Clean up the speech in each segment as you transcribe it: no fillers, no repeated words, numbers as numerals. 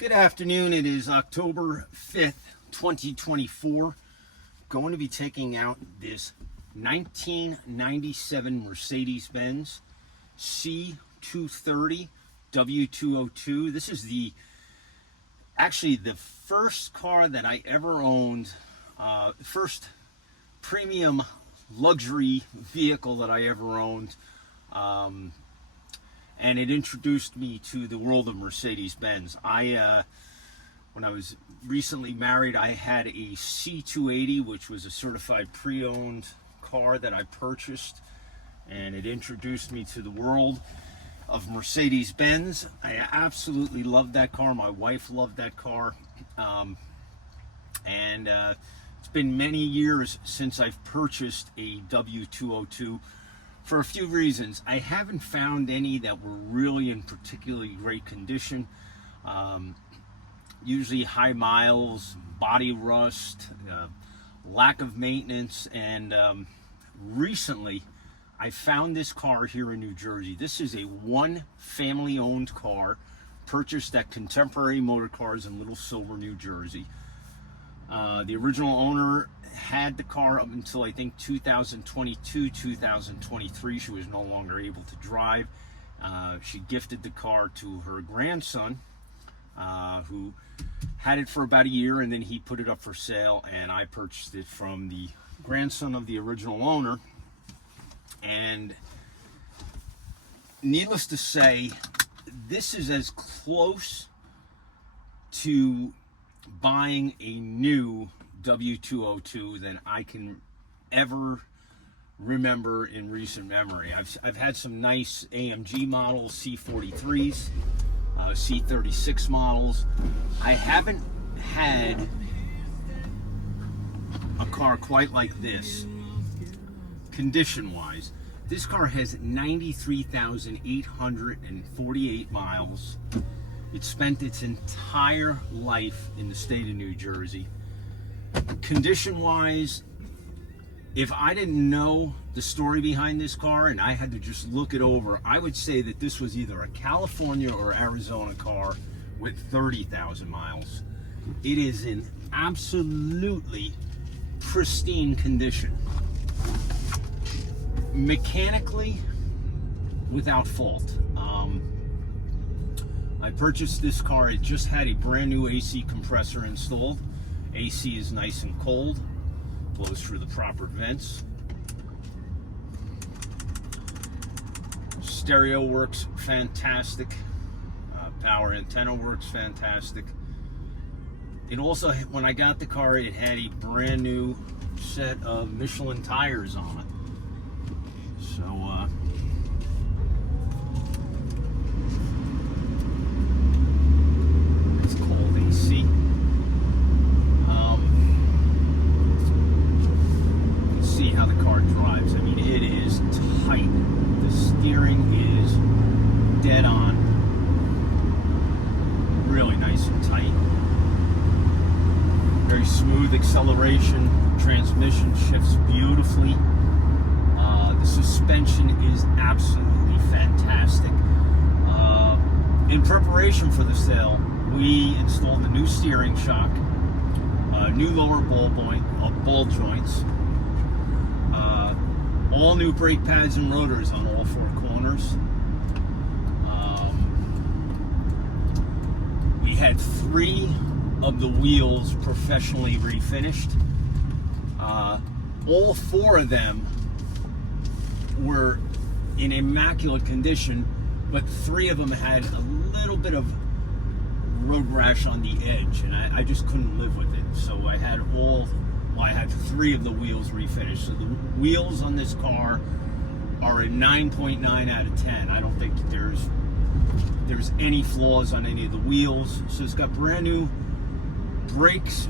Good afternoon. It is October 5th, 2024. Going to be taking out this 1997 Mercedes-Benz C230 W202. This is actually the first car that I ever owned, first premium luxury vehicle that I ever owned. And it introduced me to the world of Mercedes-Benz. When I was recently married, I had a C280, which was a certified pre-owned car that I purchased, and it introduced me to the world of Mercedes-Benz. I absolutely loved that car. My wife loved that car. It's been many years since I've purchased a W202. For a few reasons. I haven't found any that were really in particularly great condition. Usually high miles, body rust, lack of maintenance, and recently I found this car here in New Jersey. This is a one family owned car purchased at Contemporary Motor Cars in Little Silver, New Jersey. The original owner had the car up until I think 2022, 2023. She was no longer able to drive. She gifted the car to her grandson, who had it for about a year, and then he put it up for sale, and I purchased it from the grandson of the original owner. And needless to say, this is as close to buying a new W202 than I can ever remember in recent memory. I've had some nice AMG models, C43s, C36 models. I haven't had a car quite like this, condition-wise. This car has 93,848 miles. It spent its entire life in the state of New Jersey. Condition-wise, if I didn't know the story behind this car and I had to just look it over, I would say that this was either a California or Arizona car with 30,000 miles. It is in absolutely pristine condition. Mechanically, without fault. I purchased this car. It just had a brand new AC compressor installed. AC is nice and cold, blows through the proper vents. Stereo works fantastic. Power antenna works fantastic. It also, when I got the car, it had a brand new set of Michelin tires on it. So, it's cold AC. See how the car drives. I mean, it is tight. The steering is dead on. Really nice and tight. Very smooth acceleration. Transmission shifts beautifully. The suspension is absolutely fantastic. In preparation for the sale, we installed a new steering shock, new lower ball joints, all new brake pads and rotors on all four corners. We had 3 of the wheels professionally refinished. All 4 of them were in immaculate condition, but 3 of them had a little bit of road rash on the edge, and I just couldn't live with it. So I had 3 of the wheels refinished. So the wheels on this car are a 9.9 out of 10. I don't think there's any flaws on any of the wheels. So it's got brand new brakes,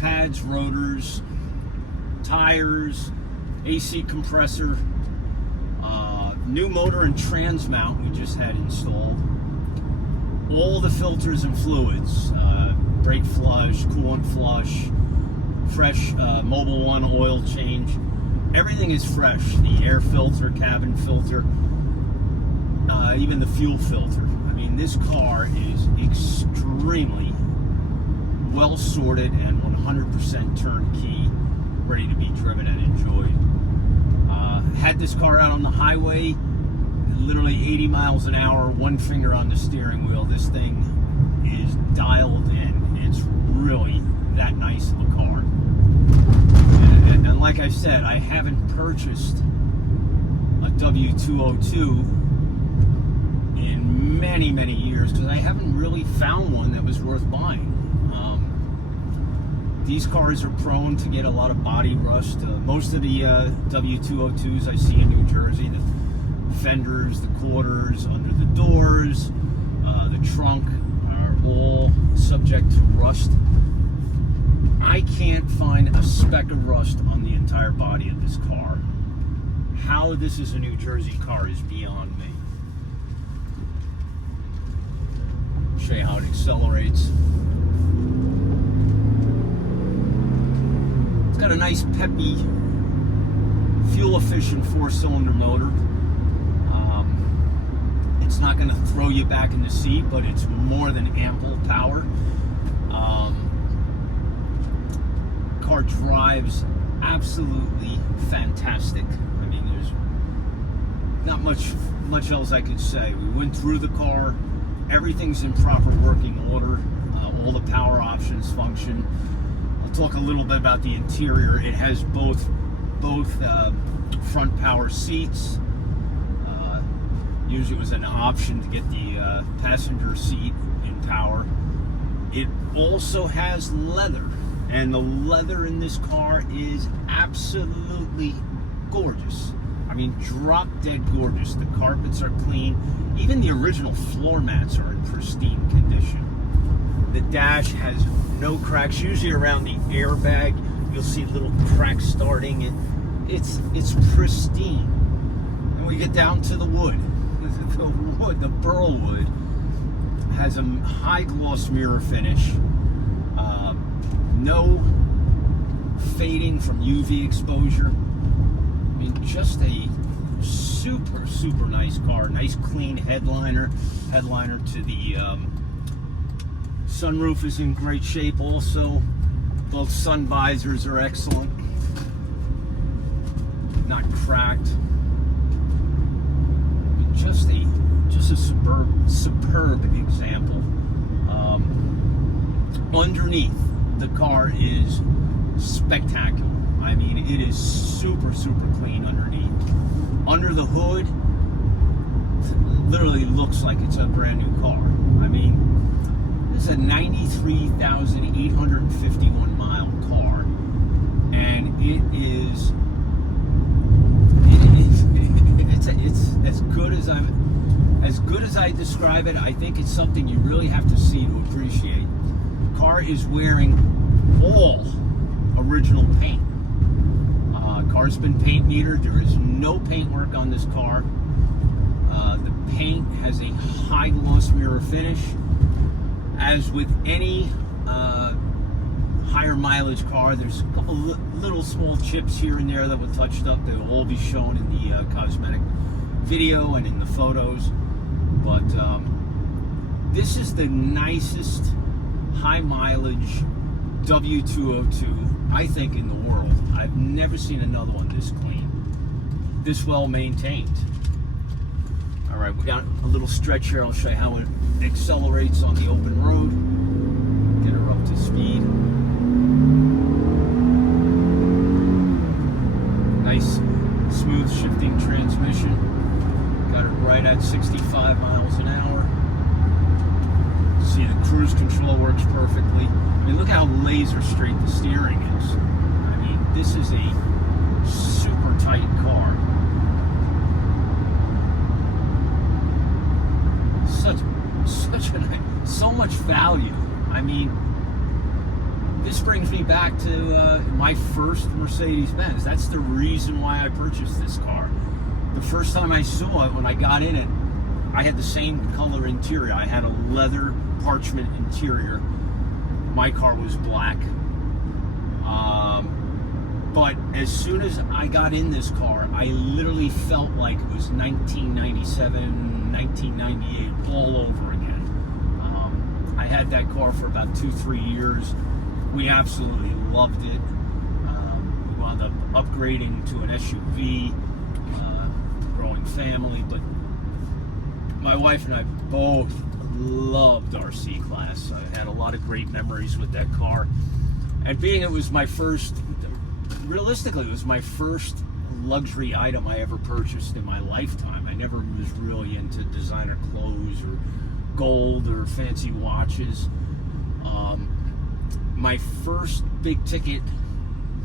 pads, rotors, tires, AC compressor, new motor and trans mount we just had installed. All the filters and fluids, brake flush, coolant flush, fresh Mobil 1 oil change. Everything is fresh. The air filter, cabin filter, even the fuel filter. mean, this car is extremely well sorted and 100% turnkey, ready to be driven and enjoyed. Had this car out on the highway, literally 80 miles an hour, one finger on the steering wheel. This thing is dialed in. It's really that nice of a car. And like I said, I haven't purchased a W202 in many, many years because I haven't really found one that was worth buying. These cars are prone to get a lot of body rust. Most of the W202s I see in New Jersey, the fenders, the quarters, under the doors, the trunk are all subject to rust. I can't find a speck of rust on the entire body of this car. How this is a New Jersey car is beyond me. Show you how it accelerates. It's got a nice peppy, fuel-efficient 4-cylinder motor. It's not going to throw you back in the seat, but it's more than ample power. Car drives absolutely fantastic. I mean, there's not much else I could say. We went through the car. Everything's in proper working order. All the power options function. I'll talk a little bit about the interior. It has both front power seats. Usually it was an option to get the passenger seat in power. It also has leather, and the leather in this car is absolutely gorgeous. I mean, drop dead gorgeous. The carpets are clean. Even the original floor mats are in pristine condition. The dash has no cracks. Usually around the airbag, you'll see little cracks starting, and it's pristine. And we get down to the wood. The burl wood has a high gloss mirror finish. No fading from UV exposure. I mean, just a super nice car. Nice clean headliner to the sunroof is in great shape also. Both sun visors are excellent, not cracked. Just a superb example. Underneath, the car is spectacular. I mean, it is super clean underneath. Under the hood, it literally looks like it's a brand new car. I mean, this is a 93,851 mile car, and it's as good as I describe it. I think it's something you really have to see to appreciate. The car is wearing all original paint. Car's been paint metered. There is no paint work on this car. The paint has a high gloss mirror finish. As with any higher mileage car, there's a couple little small chips here and there that were touched up. They'll all be shown in the cosmetic video and in the photos. But this is the nicest high mileage W202 I think in the world. I've never seen another one this clean, this well maintained. All right, we got a little stretch here. I'll show you how it accelerates on the open road. Get her up to speed. Nice smooth shifting transmission. Got it right at 65 miles an hour. See, the cruise control works perfectly. I mean, look how laser straight the steering is. I mean, this is a super tight car. So much value. I mean, this brings me back to my first Mercedes-Benz. That's the reason why I purchased this car. The first time I saw it, when I got in it, I had the same color interior. I had a leather parchment interior. My car was black. But as soon as I got in this car, I literally felt like it was 1997, 1998 all over again. I had that car for about 2-3 years. We absolutely loved it. We wound up upgrading to an SUV, growing family, but my wife and I both loved our C-Class. I had a lot of great memories with that car. And being it was my first, realistically, it was my first luxury item I ever purchased in my lifetime. I never was really into designer clothes or gold or fancy watches. My first big ticket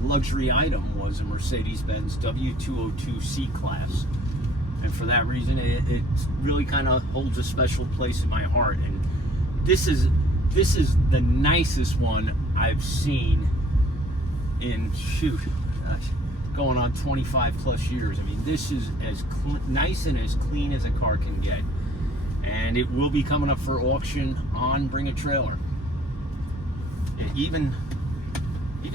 luxury item was a Mercedes-Benz W202 C-Class. And for that reason, it really kind of holds a special place in my heart. And this is the nicest one I've seen in, going on 25 plus years. I mean, this is as nice and as clean as a car can get. And it will be coming up for auction on Bring a Trailer. Even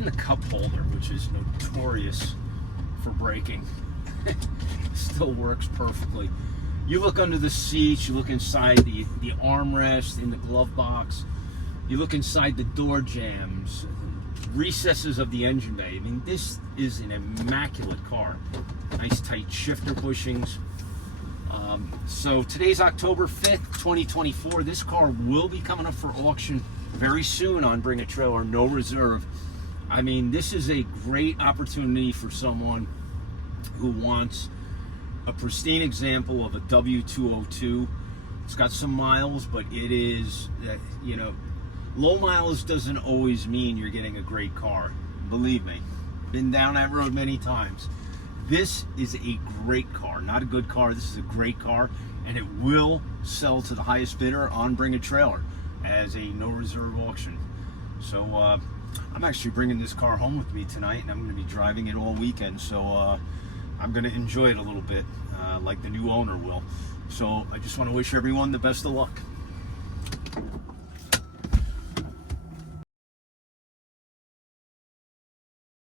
the cup holder, which is notorious for breaking, still works perfectly. You look under the seats, you look inside the armrest, in the glove box, you look inside the door jambs, recesses of the engine bay. I mean, this is an immaculate car. Nice tight shifter bushings. So today's October 5th, 2024. This car will be coming up for auction very soon on Bring a Trailer, no reserve. I mean, this is a great opportunity for someone who wants a pristine example of a W202. It's got some miles, but it is, low mileage doesn't always mean you're getting a great car. Believe me, been down that road many times. This is a great car, not a good car. This is a great car, and it will sell to the highest bidder on Bring a Trailer as a no reserve auction. So I'm actually bringing this car home with me tonight, and I'm going to be driving it all weekend. So I'm going to enjoy it a little bit, like the new owner will. So I just want to wish everyone the best of luck.